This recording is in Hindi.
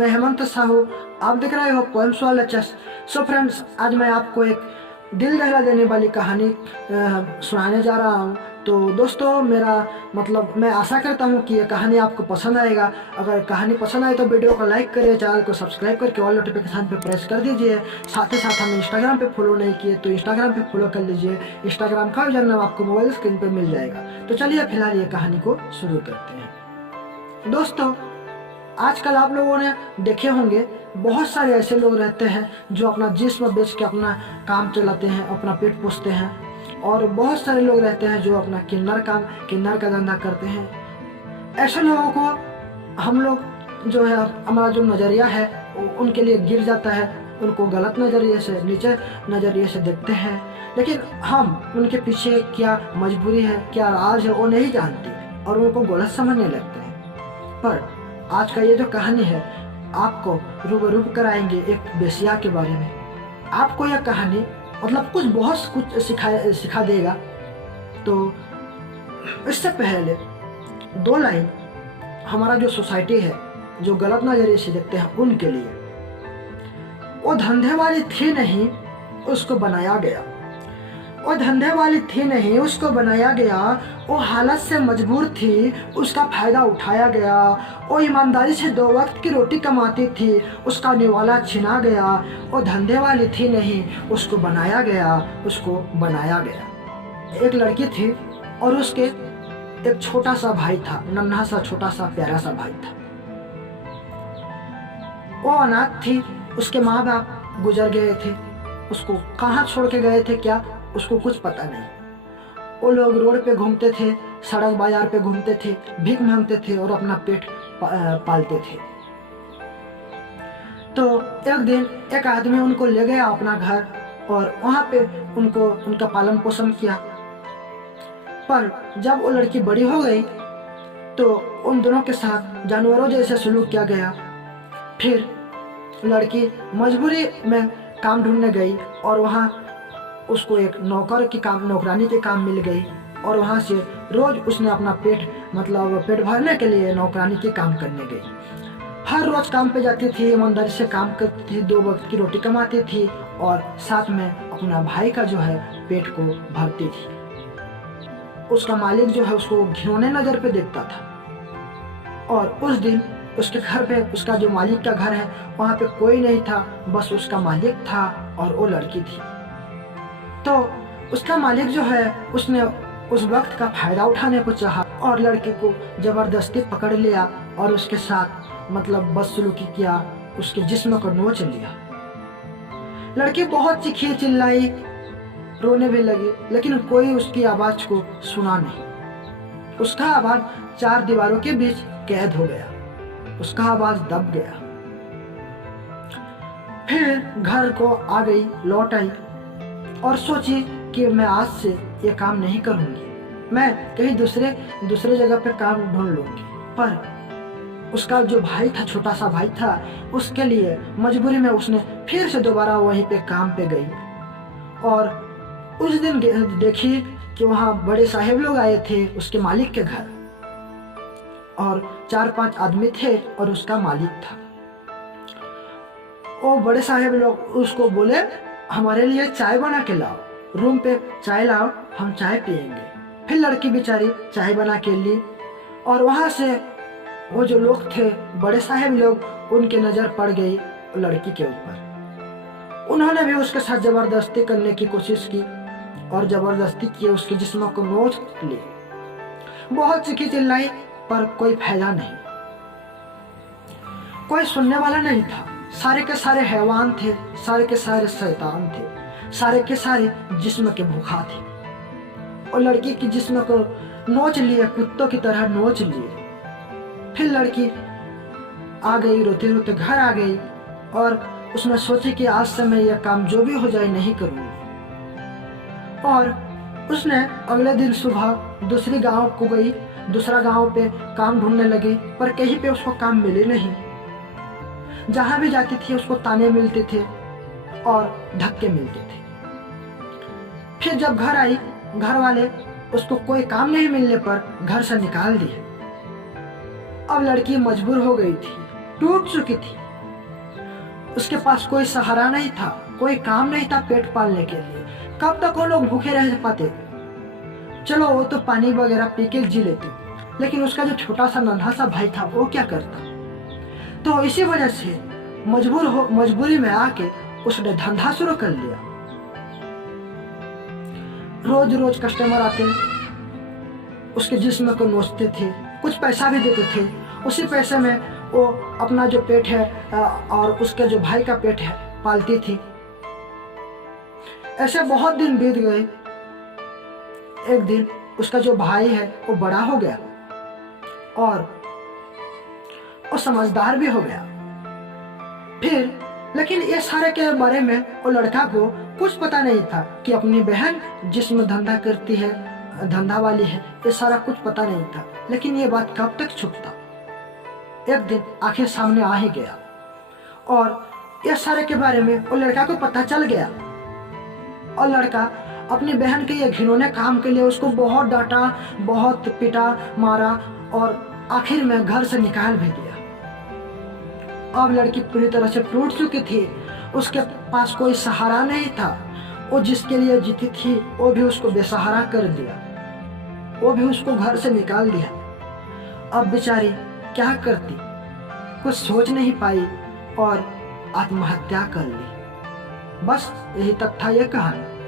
मैं हेमंत साहू, आप देख रहे हो पोएम्स वाला चेस। सो फ्रेंड्स, आज मैं आपको एक दिल दहला देने वाली कहानी सुनाने जा रहा हूँ। तो दोस्तों, मेरा मतलब मैं आशा करता हूँ कि ये कहानी आपको पसंद आएगा। अगर कहानी पसंद आए तो वीडियो को लाइक करिए, चैनल को सब्सक्राइब करके ऑल नोटिफिकेशन पे प्रेस कर दीजिए। साथ ही साथ हमें इंस्टाग्राम पे फॉलो नहीं किए तो इंस्टाग्राम पे फॉलो कर लीजिए। इंस्टाग्राम का यूजर नाम आपको मोबाइल स्क्रीन पे मिल जाएगा। तो चलिए फिलहाल ये कहानी को शुरू करते हैं। दोस्तों, आजकल आप लोगों ने देखे होंगे बहुत सारे ऐसे लोग रहते हैं जो अपना जिस्म बेच के अपना काम चलाते हैं, अपना पेट पोसते हैं। और बहुत सारे लोग रहते हैं जो अपना किन्नर का धंधा करते हैं। ऐसे लोगों को हम लोग जो है, हमारा जो नज़रिया है उनके लिए गिर जाता है, उनको गलत नज़रिए से, नीचे नज़रिए से देखते हैं। लेकिन हम उनके पीछे क्या मजबूरी है, क्या राज है, वो नहीं जानते और उनको गलत समझने लगते हैं। पर आज का ये जो कहानी है, आपको रूबरू कराएंगे एक बेसिया के बारे में। आपको यह कहानी मतलब बहुत कुछ सिखा देगा। तो इससे पहले दो लाइन हमारा जो सोसाइटी है, जो गलत नजरिए से देखते हैं, उनके लिए। वो धंधे वाली थी नहीं, उसको बनाया गया। वो धंधे वाली थी नहीं, उसको बनाया गया। वो हालत से मजबूर थी, उसका फायदा उठाया गया। वो ईमानदारी से 2 वक्त की रोटी कमाती थी, उसका निवाला छिना गया। वो धंधे वाली थी नहीं, उसको बनाया गया, उसको बनाया गया। एक लड़की थी और उसके एक छोटा सा भाई था, नन्हा सा, छोटा सा, प्यारा सा भाई था। वो अनाथ थी, उसके माँ बाप गुजर गए थे। उसको कहाँ छोड़ के गए थे, क्या, उसको कुछ पता नहीं। वो लोग रोड पे घूमते थे, सड़क बाजार पे घूमते थे, भीख मांगते थे और अपना पेट पालते थे। तो एक दिन एक आदमी उनको ले गया अपना घर और वहाँ पे उनका पालन पोषण किया। पर जब वो लड़की बड़ी हो गई तो उन दोनों के साथ जानवरों जैसे सलूक किया गया। फिर लड़की मजबूरी में काम ढूंढने गई और वहाँ उसको एक नौकरानी के काम मिल गई। और वहाँ से रोज उसने अपना पेट भरने के लिए नौकरानी के काम करने गई। हर रोज काम पे जाती थी, ईमानदारी से काम करती थी, 2 वक्त की रोटी कमाती थी और साथ में अपना भाई का जो है पेट को भरती थी। उसका मालिक जो है उसको घिनौने नजर पे देखता था। और उस दिन उसके घर पे, उसका जो मालिक का घर है, वहाँ पे कोई नहीं था, बस उसका मालिक था और वो लड़की थी। तो उसका मालिक जो है उसने उस वक्त का फायदा उठाने को चाहा और लड़के को जबरदस्ती पकड़ लिया और उसके साथ बदसलूकी किया, उसके जिस्म को नोच लिया। लड़की बहुत चीखी चिल्लाई, रोने भी लगी, लेकिन कोई उसकी आवाज को सुना नहीं। उसका आवाज 4 दीवारों के बीच कैद हो गया, उसका आवाज दब गया। फिर घर को आ गई, लौट आई और सोची कि मैं आज से ये काम नहीं करूंगी, मैं कहीं दूसरे जगह पे काम ढूंढ लूंगी। पर उसका जो भाई था, छोटा सा भाई था, उसके लिए मजबूरी में उसने फिर से दोबारा वहीं पे काम पे गई। और उस दिन देखी कि वहाँ बड़े साहब लोग आए थे उसके मालिक के घर, और 4-5 आदमी थे और उसका मालिक था। वो बड़े साहब लोग उसको बोले, हमारे लिए चाय बना के लाओ, रूम पे चाय लाओ, हम चाय पियेंगे। फिर लड़की बेचारी चाय बना के ली और वहाँ से वो जो लोग थे, बड़े साहब लोग, उनके नज़र पड़ गई लड़की के ऊपर। उन्होंने भी उसके साथ जबरदस्ती करने की कोशिश की और जबरदस्ती की, उसके जिस्म को नोच लिए। बहुत चीखी चिल्लाई पर कोई फायदा नहीं, कोई सुनने वाला नहीं था। सारे के सारे हैवान थे, सारे के सारे शैतान थे, सारे के सारे जिस्म के भूखा थे और लड़की की जिस्म को नोच लिए, कुत्तों की तरह नोच लिए। फिर लड़की आ गई, रोते रोते घर आ गई और उसने सोची कि आज से मैं यह काम जो भी हो जाए नहीं करूंगी। और उसने अगले दिन सुबह दूसरी गांव को गई, दूसरा गांव पे काम ढूंढने लगी, पर कहीं पे उसको काम मिले नहीं। जहां भी जाती थी उसको ताने मिलते थे और धक्के मिलते थे। फिर जब घर आई, घर वाले उसको कोई काम नहीं मिलने पर घर से निकाल दिए। अब लड़की मजबूर हो गई थी, टूट चुकी थी, उसके पास कोई सहारा नहीं था, कोई काम नहीं था पेट पालने के लिए। कब तक वो लोग भूखे रह पाते? चलो वो तो पानी वगैरह पी के जी लेते, लेकिन उसका जो छोटा सा नन्हा सा भाई था वो क्या करता? तो इसी वजह से मजबूरी में आके उसने धंधा शुरू कर लिया। रोज रोज कस्टमर आते, उसके जिस्म को नोचते थे, कुछ पैसा भी देते थे। उसी पैसे में वो अपना जो पेट है और उसके जो भाई का पेट है पालती थी। ऐसे बहुत दिन बीत गए। एक दिन उसका जो भाई है वो बड़ा हो गया और वो समझदार भी हो गया। फिर लेकिन ये सारे के बारे में वो लड़का को कुछ पता नहीं था कि अपनी बहन जिसमें धंधा करती है, धंधा वाली है, ये सारा कुछ पता नहीं था। लेकिन ये बात कब तक छुपता? एक दिन आखिर सामने आ ही गया और ये सारे के बारे में वो लड़का को पता चल गया। और लड़का अपनी बहन के ये घिनौने काम के लिए उसको बहुत डांटा, बहुत पिटा, मारा और आखिर में घर से निकाल भी दिया। अब लड़की पूरी तरह से टूट चुकी थी, उसके पास कोई सहारा नहीं था। वो जिसके लिए जीती थी वो भी उसको बेसहारा कर दिया, वो भी उसको घर से निकाल दिया। अब बेचारी क्या करती, कुछ सोच नहीं पाई और आत्महत्या कर ली। बस यही तक था ये कहानी।